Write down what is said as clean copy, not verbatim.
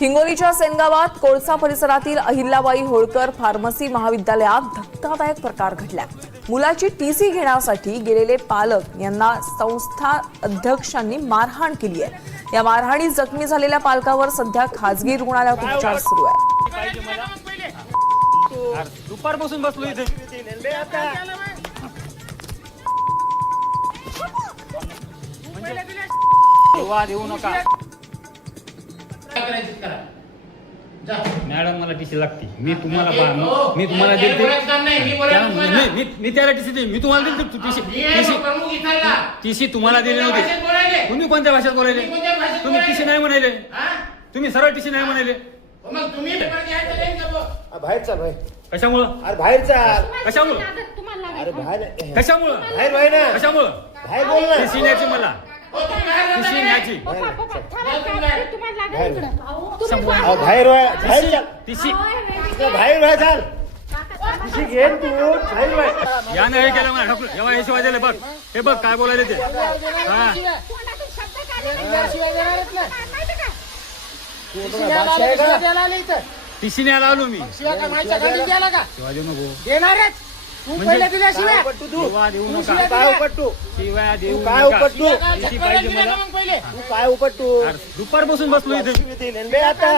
हिंगोलीच्या सेनगावात कोळसा परिसरातील अहिल्याबाई होळकर फार्मसी महाविद्यालयात धक्कादायक प्रकार घडला। मुलाची टीसी घेण्यासाठी गेलेले पालक यांना संस्था अध्यक्षांनी मारहाण केली आहे। या मारहाणीत जखमी झालेल्या पालकावर सध्या खासगी रुग्णालयात उपचार सुरू आहे। दुपारपासून बसलो इथे। वाद येऊ नका मॅडम, मला टीसी लागते। मी तुम्हाला देते। मी त्याला टीसी देईन। मी तुम्हाला दिली टीसी तुम्हाला दिली नव्हती। तुम्ही कोणत्या भाषेत बोलायले? तुम्ही टीसी नाही म्हणाले। तुम्ही सरळ टीसी नाही म्हणाले। बाहेर चाल भाई। कशामुळं? अरे बाहेर चाल। कशामुळं? अरे बाहेर कशामुळं? बाहेर भाई ना। कशामुळं? बाहेर बोल ना। टीसी न्यायची मला। टीसी न्यायची। बाहेर बाहेर चाल। टीसी बाहेर बाहेर चाल। टीसी घेन तू बाहेर बाहेर। याने हे केलं मला ढकलून। जेव्हा हे शिवाय दिले बघ, हे बघ काय बोलायले ते। हा टीसी न्यायला आलो मी। शिवाय देऊ नको। शिवाय देऊ नका। काय उपटू? शिवाय देऊ काय नका। उपटू? टीसी पाहिजे मला। तू काय उपटू? दुपारपासून बसलो इथे। आता